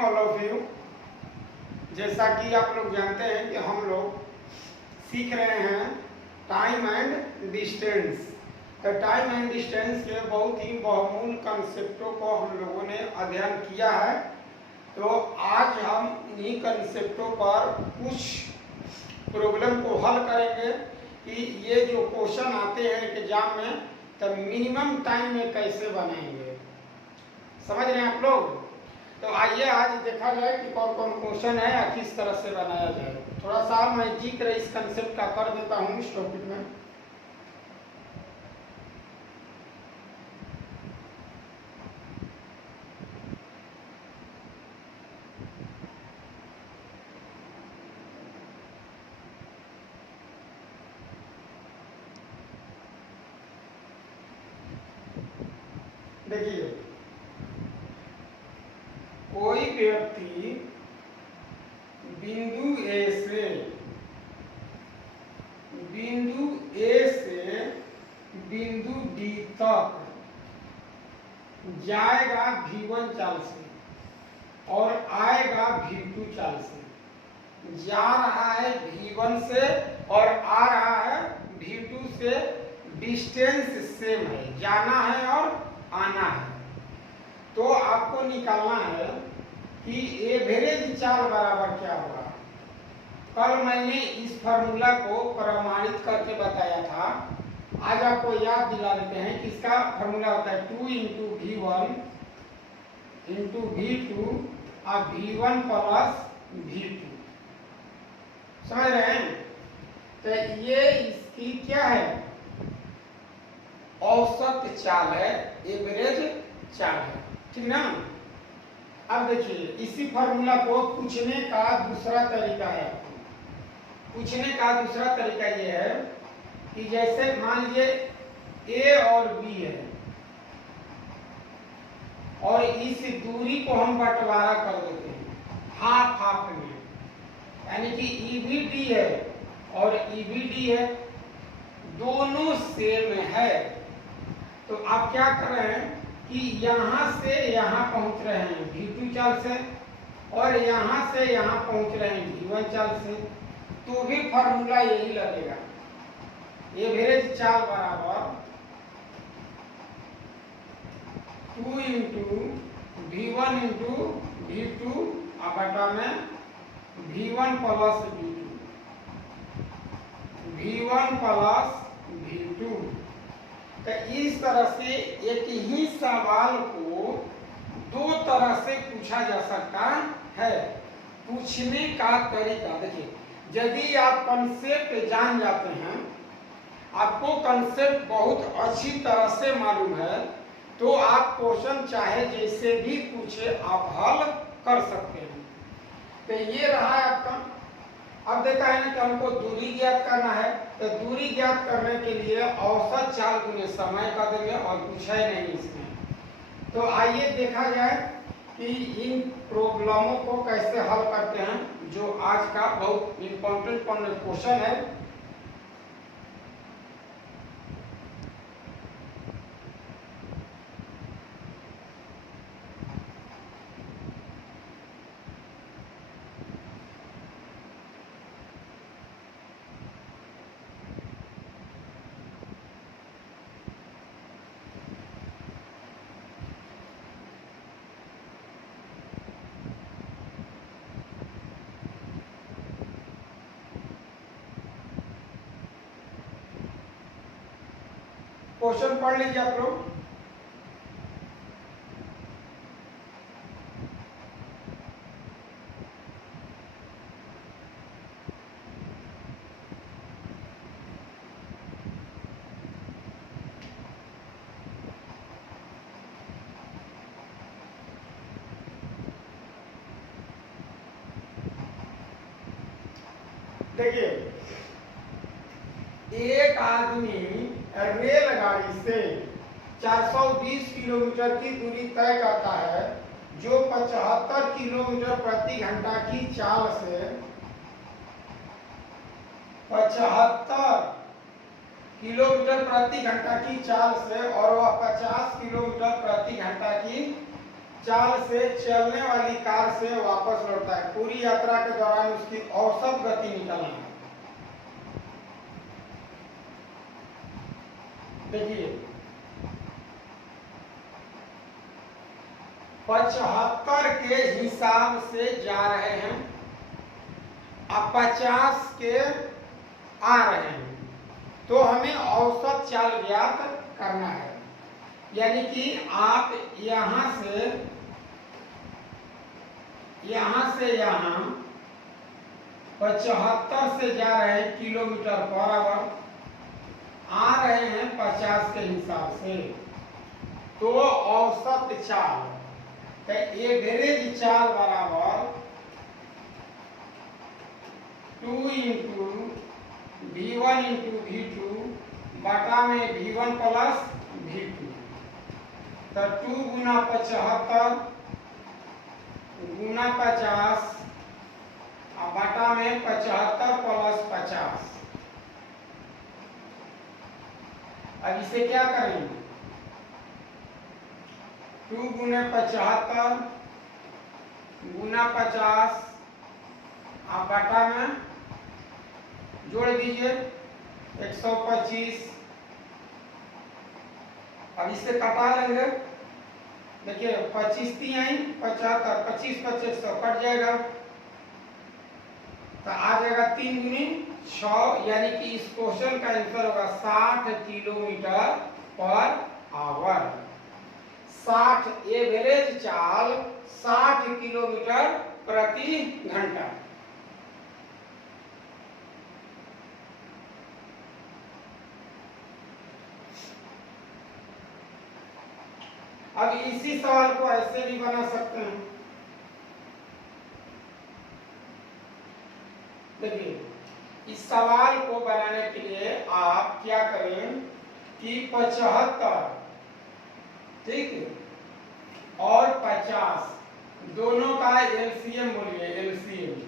Morning all of you. जैसा कि आप लोग जानते हैं कि हम लोग सीख रहे हैं टाइम एंड डिस्टेंस। तो टाइम एंड डिस्टेंस के बहुत ही बहुमूल कंसेप्टों को हम लोगों ने अध्ययन किया है। तो आज हम इन्हीं कंसेप्टों पर कुछ प्रॉब्लम को हल करेंगे कि ये जो क्वेश्चन आते हैं एग्जाम में तो मिनिमम टाइम में कैसे बनाएंगे। समझ रहे हैं आप लोग? तो आइए आज देखा जाए कि कौन कौन क्वेश्चन है या किस तरह से बनाया जाए। थोड़ा सा मैं जिक्र इस कंसेप्ट का कर देता हूँ इस टॉपिक में। देखिए, कोई व्यक्ति बिंदु ए से बिंदु डी तक जाएगा v1 चाल से और आएगा v2 चाल से। जा रहा है v1 से और आ रहा है v2 से। डिस्टेंस सेम है, जाना है और आना है। तो आपको निकालना है कि एवरेज चाल बराबर क्या होगा। कल मैंने इस फार्मूला को प्रमाणित करके बताया था। आज आपको याद दिला देते हैं कि इसका फार्मूला होता है 2 इंटू v1 इंटू v2 और v1 प्लस v2। समझ रहे हैं? तो ये इसकी क्या है? औसत चाल है, एवरेज चाल है। ठीक ना? अब देखिए, इसी फार्मूला को पूछने का दूसरा तरीका है। पूछने का दूसरा तरीका ये है कि जैसे मान लीजिए ए और बी है और इस दूरी को हम बंटवारा कर देते हैं हाफ हाफ में, यानी कि ई भी डी है और ई भी डी है, दोनों सेम है। तो आप क्या कर रहे हैं कि यहाँ से यहाँ पहुँच रहे हैं v2 चाल से और यहाँ से यहाँ पहुँच रहे हैं v1 चाल से, तो भी फार्मूला यही लगेगा। एवरेज चाल बराबर 2 इंटू v1 इंटू v2 बटा में v1 plus v1 plus v2। तो इस तरह से एक ही सवाल को दो तरह से पूछा जा सकता है। पूछने का तरीका देखिए, यदि आप कंसेप्ट जान जाते हैं, आपको कंसेप्ट बहुत अच्छी तरह से मालूम है, तो आप क्वेश्चन चाहे जैसे भी पूछे आप हल कर सकते हैं। तो ये रहा है आपका। अब देखा है ना कि हमको दूरी ज्ञात करना है, तो दूरी ज्ञात करने के लिए औसत चाल गुने समय का देंगे और कुछ है नहीं इसमें। तो आइए देखा जाए कि इन प्रॉब्लमों को कैसे हल करते हैं, जो आज का बहुत इम्पोर्टेंट क्वेश्चन है। क्वेश्चन पढ़ लीजिए आप लोग। देखिए, एक आदमी रेलगाड़ी से 420 किलोमीटर की दूरी तय करता है, जो 75 किलोमीटर प्रति घंटा की चाल से 75 किलोमीटर प्रति घंटा की चाल से और वह 50 किलोमीटर प्रति घंटा की चाल से चलने वाली कार से वापस लौटता है। पूरी यात्रा के दौरान उसकी औसत गति निकालना है। देखिए 75 के हिसाब से जा रहे हैं, अब 50 के आ रहे हैं, तो हमें औसत चाल ज्ञात करना है। यानी कि आप यहां से यहाँ 75 से जा रहे हैं किलोमीटर पर आवर, आ रहे हैं 50 के हिसाब से, तो औसत चाल एवरेज चाल बराबर 2 इंटू V1 इंटू V2 बटा में V1 प्लस V2, तो 2 गुना 75 गुना 50 और बटा में 75 प्लस 50। अब इसे क्या करेंगे, 2 गुने 75 गुना 50 आप बटा में जोड़ दीजिए 125। अब इससे कटा लेंगे, देखिए 25 3 आई 75, 25 25 100 कट जाएगा, तो आ जाएगा 3 गुनी 6, यानी कि इस क्वेश्चन का आंसर होगा 60 किलोमीटर पर आवर। 60 एवरेज चाल 60 किलोमीटर प्रति घंटा। अब इसी सवाल को ऐसे भी बना सकते हैं, देखिए इस सवाल को बनाने के लिए आप क्या करें कि 75 ठीक है और 50 दोनों का एलसीएम बोलिए, एलसीएम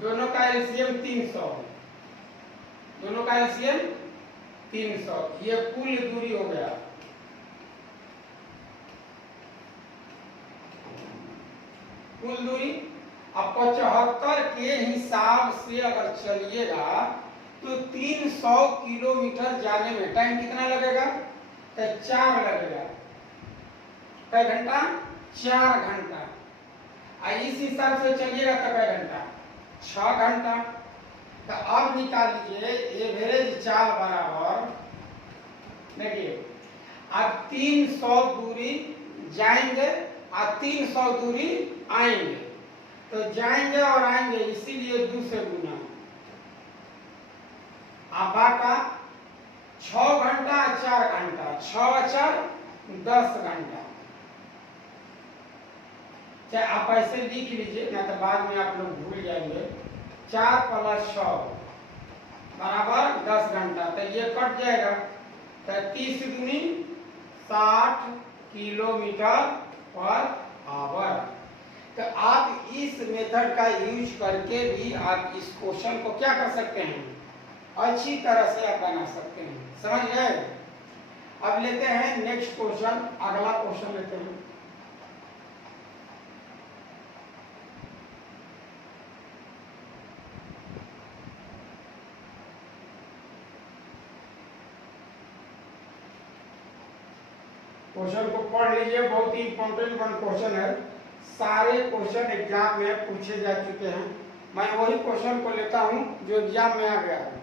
दोनों का एलसीएम 300, दोनों का एलसीएम 300, ये कुल दूरी हो गया। कुल दूरी अब 75 के हिसाब से अगर चलिएगा तो 300 किलोमीटर जाने में टाइम कितना लगेगा, तो 4 लगेगा। कै घंटा, 4 घंटा। इस हिसाब से चलिएगा तो कै घंटा, 6 घंटा। तो अब निकाल लीजिए एवरेज चाल बराबर, देखिए अब 300 दूरी जाएंगे और 300 दूरी आएंगे, तो जाएंगे और आएंगे इसीलिए 2 से गुना, अब बाटा 6 घंटा 4 घंटा, 6 4 10 घंटा। चाहे आप ऐसे लिख लीजिए, ना तो बाद में आप लोग भूल जाएंगे। 4 प्लस 6 बराबर 10 घंटा, तो ये कट जाएगा, तो 30 दूनी 60 किलोमीटर पर आवर। तो आप इस मेथड का यूज करके भी आप इस क्वेश्चन को क्या कर सकते हैं, अच्छी तरह से आप बना सकते हैं। समझ गए? अब लेते हैं नेक्स्ट क्वेश्चन, अगला क्वेश्चन लेते हैं। क्वेश्चन को पढ़ लीजिए, बहुत ही इंपॉर्टेंट क्वेश्चन है। सारे क्वेश्चन एग्जाम में पूछे जा चुके हैं, मैं वही क्वेश्चन को लेता हूं जो एग्जाम में आ गया है।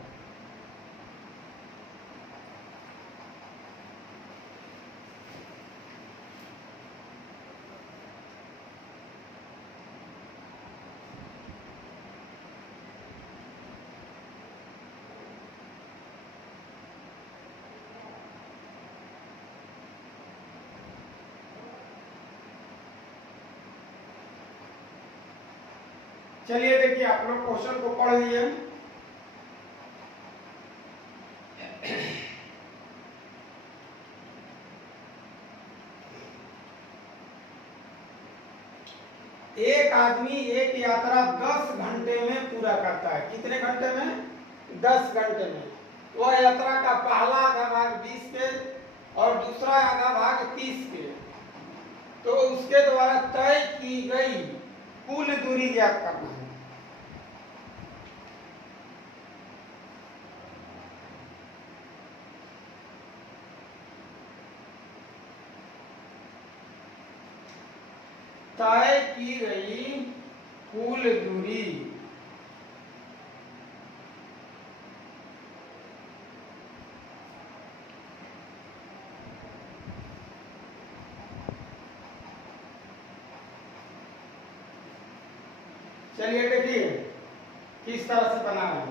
चलिए देखिए, आप लोग क्वेश्चन को पढ़ लिए। एक आदमी एक यात्रा 10 घंटे में पूरा करता है। कितने घंटे में? 10 घंटे में। वह यात्रा का पहला आधा भाग 20 के और दूसरा आधा भाग 30 के, तो उसके द्वारा तय की गई कुल दूरी ज्ञात करना है। तय की गई कुल दूरी चलिए देखिए किस तरह से बना है।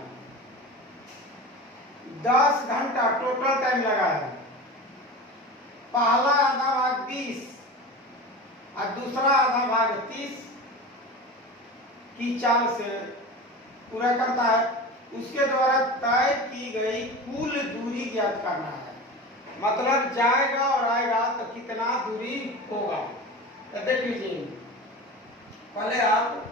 10 घंटा टोटल टाइम लगा है। पहला आधा भाग 20 और दूसरा आधा भाग 30 की चाल से पूरा करता है। उसके द्वारा तय की गई कुल दूरी ज्ञात करना है। मतलब जाएगा और आएगा तो कितना दूरी होगा। तो देख लीजिए, पहले आप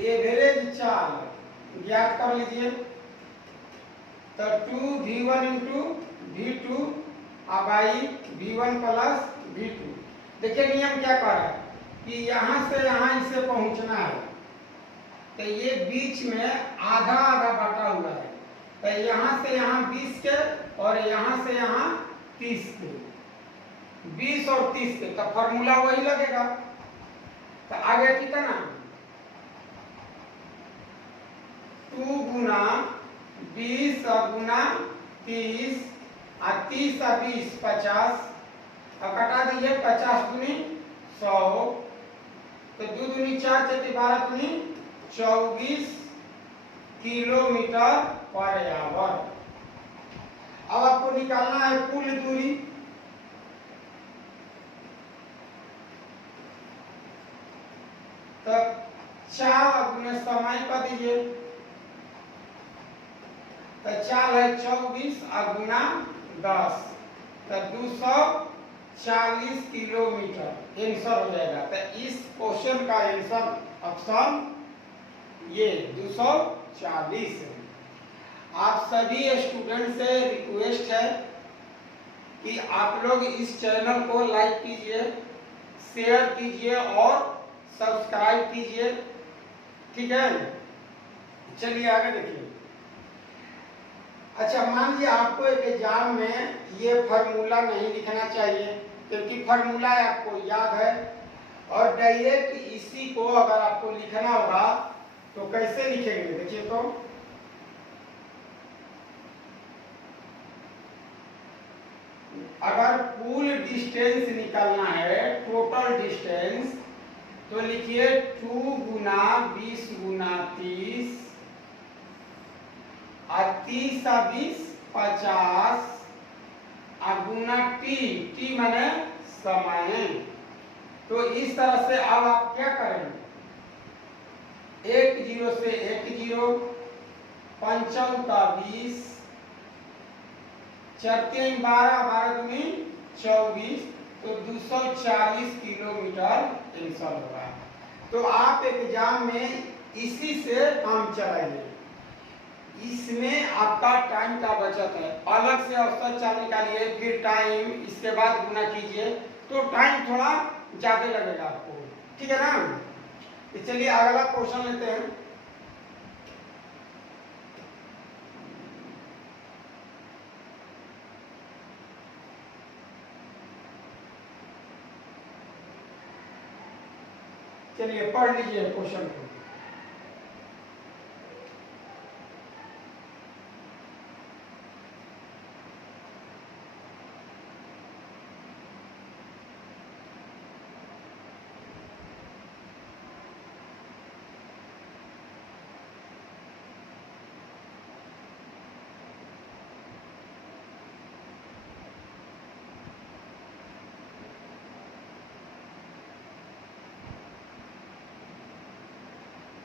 एवरेज चाल ज्ञात कर लीजिए। तो 2v1 into v2 by v1 plus v2। देखिए नियम क्या कह रहा है कि यहां से यहां इसे पहुंचना है, तो ये बीच में आधा आधा बांटा हुआ है। तो यहां से यहां 20 के और यहां से यहां 30 के, 20 और 30 के, तो फॉर्मूला वही लगेगा। तो आगे कितना 2 गुना 20 गुना 30 और 30 और 20 50, अब कटा दीजिए 50 दूनी 100, तो 2 दूनी 4 चौकी 12 दूनी 24 किलोमीटर पर आवर। अब आपको निकालना है कुल दूरी। तो 4 अपने समय का दीजिए, तो 4 है 24 गुना 10, तो 240 किलोमीटर आंसर हो जाएगा। तो इस क्वेश्चन का आंसर ऑप्शन ये 240 है। आप सभी स्टूडेंट से रिक्वेस्ट है कि आप लोग इस चैनल को लाइक कीजिए, शेयर कीजिए और सब्सक्राइब कीजिए, ठीक है। चलिए आगे देखिए। अच्छा, मान लीजिए आपको एक एग्जाम में ये फार्मूला नहीं लिखना चाहिए, क्योंकि फार्मूला आपको याद है, और डायरेक्ट इसी को अगर आपको लिखना होगा तो कैसे लिखेंगे देखिए। तो अगर कुल डिस्टेंस निकालना है, टोटल डिस्टेंस, तो लिखिए 2 गुना 20 गुना 30 और 30 और 20 50 और गुना टी माने समय। तो इस तरह से अब आप क्या करेंगे, 1 0 से 1 0, 5 का 20, 4 3 12 12 दूनी 24, तो 240 किलोमीटर आंसर होगा। तो आप एग्जाम में इसी से काम चलाइए, इसमें आपका टाइम का बचत है। अलग से औसत चाल निकालिए, फिर टाइम, इसके बाद गुना कीजिए, तो टाइम थोड़ा ज्यादा लगेगा आपको, ठीक है ना। तो चलिए अगला क्वेश्चन लेते हैं। चलिए पढ़ लीजिए क्वेश्चन को।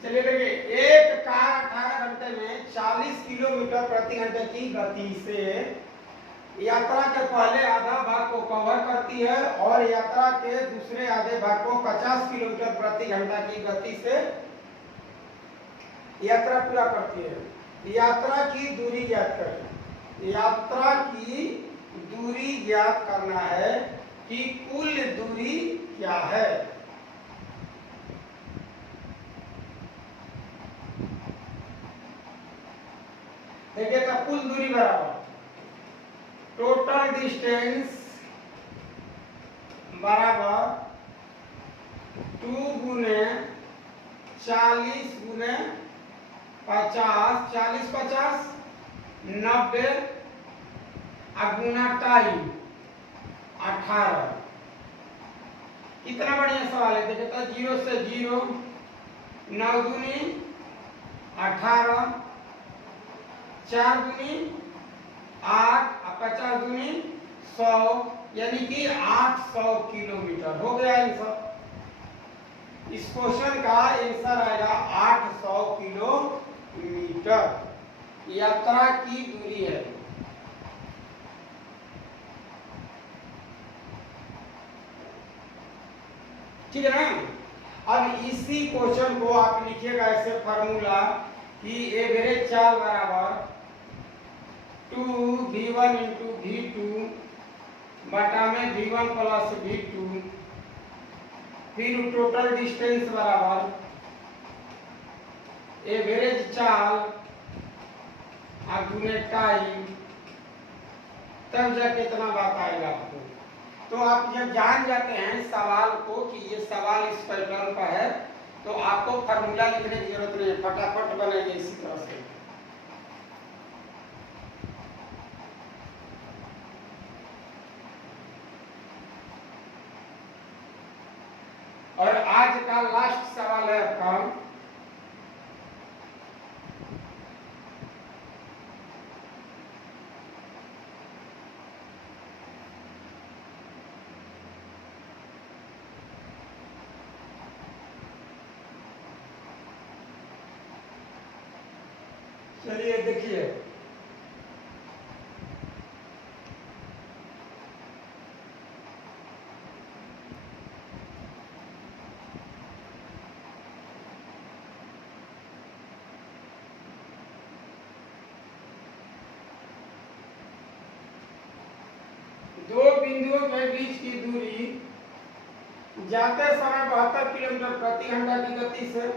चलिए देखिए, एक कार 18 घंटे में 40 किलोमीटर प्रति घंटे की गति से यात्रा के पहले आधा भाग को कवर करती है और यात्रा के दूसरे आधे भाग को 50 किलोमीटर प्रति घंटा की गति से यात्रा पूरा करती है। यात्रा की दूरी ज्ञात करें। यात्रा की दूरी ज्ञात करना है कि कुल दूरी क्या है। देखिए तो कुल दूरी बराबर टोटल डिस्टेंस बराबर 2 गुने 40 गुने 50, 40 50 90 गुना टाइम 18। कितना बढ़िया सवाल है। देखिए तो 0 से 0, 9 दूनी 18, 4 दूनी 8, 50 दूनी 100, यानी कि 800 किलोमीटर हो गया आंसर। इस क्वेश्चन का आंसर आएगा 800 किलोमीटर यात्रा की दूरी है। ठीक है ना। अब इसी क्वेश्चन को आप लिखिएगा ऐसे फार्मूला कि एवरेज चाल बराबर 2v1 इंटू v2 बटा में v1 प्लस v2, फिर टोटल डिस्टेंस बराबर एवरेज चाल गुने टाइम, तब जाके इतना बात आएगा आपको। तो आप जब जान जाते हैं सवाल को कि ये सवाल इस पैटर्न का है, तो आपको फार्मूला लिखने की जरूरत नहीं है, फटाफट बनेगा इसी तरह से। और आज का लास्ट सवाल है आपका, चलिए देखिए दो बिंदुओं के बीच की दूरी जाते समय 72 किलोमीटर प्रति घंटा की गति से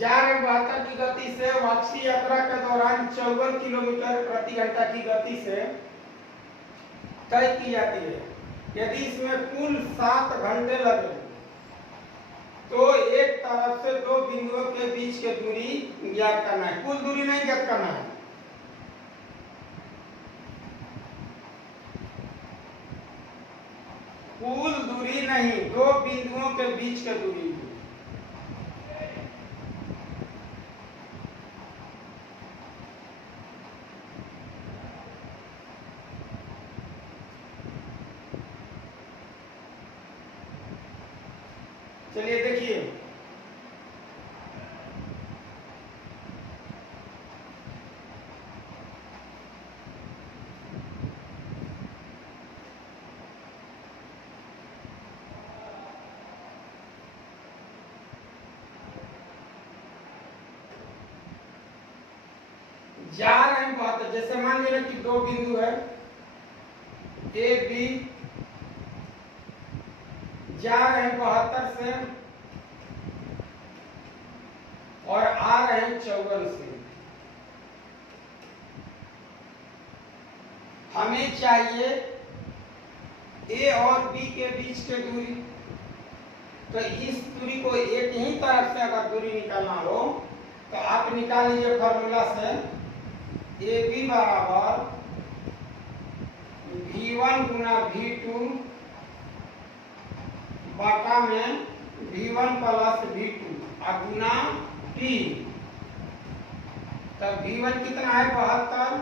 जा रहे 72 की गति से वापसी यात्रा के दौरान 54 किलोमीटर प्रति घंटा की गति से तय की जाती है। यदि इसमें कुल 7 घंटे लगे तो एक तरफ से दो बिंदुओं के बीच की दूरी ज्ञात करना है। कुल दूरी नहीं ज्ञात करना है। कुल दूरी नहीं, दो बिंदुओं के बीच की दूरी। चलिए देखिए जा रहे हैं बहुत, जैसे मान लीजिए कि दो बिंदु है ए बी, जा रहे हैं 72 से और आ रहे हैं 54 से। हमें चाहिए ए और बी के बीच की दूरी। तो इस दूरी को एक ही तरफ से अगर दूरी निकालना हो तो आप निकाल लीजिए फॉर्मूला से, ए बी बराबर v1 गुना v2 बटा में v1 प्लस v2 गुना t। तब v1 कितना है 72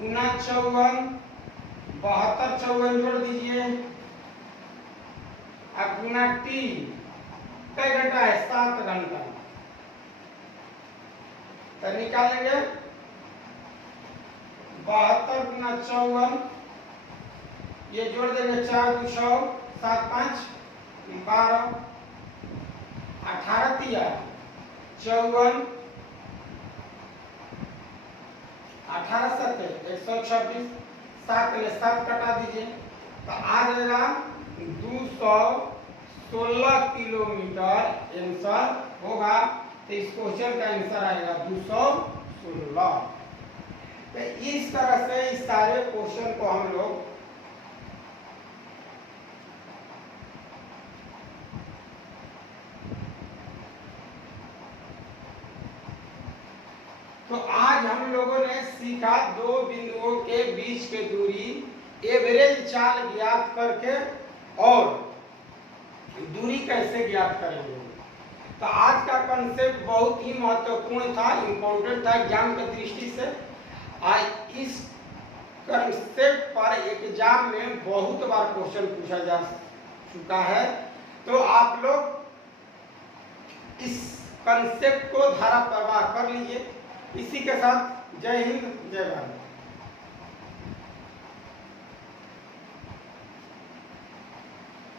गुना 54, 72 54 जोड़ दीजिए गुना t। कई घंटा है 7 घंटा। तो निकालेंगे 72 गुना 54, ये जोड़ देंगे 4 2 6 7 5 12, 18 तिया 54, 18 7 126, 7 में 7 कटा दीजिए तो आ जाएगा 216 किलोमीटर आंसर होगा। तो इस क्वेश्चन का आंसर आएगा 216। तो इस तरह से इस सारे क्वेश्चन को हम लोग तो आज हम लोगों ने सीखा दो बिंदुओं के बीच के दूरी एवरेज चाल ज्ञात करके और दूरी कैसे ज्ञात करेंगे। तो आज का कंसेप्ट बहुत ही महत्वपूर्ण था, इम्पोर्टेंट था एग्जाम की दृष्टि से। आज इस कंसेप्ट पर एग्जाम में बहुत बार क्वेश्चन पूछा जा चुका है। तो आप लोग इस कंसेप्ट को धारा प्रवाह कर लीजिए। इसी के साथ जय हिंद जय भारत।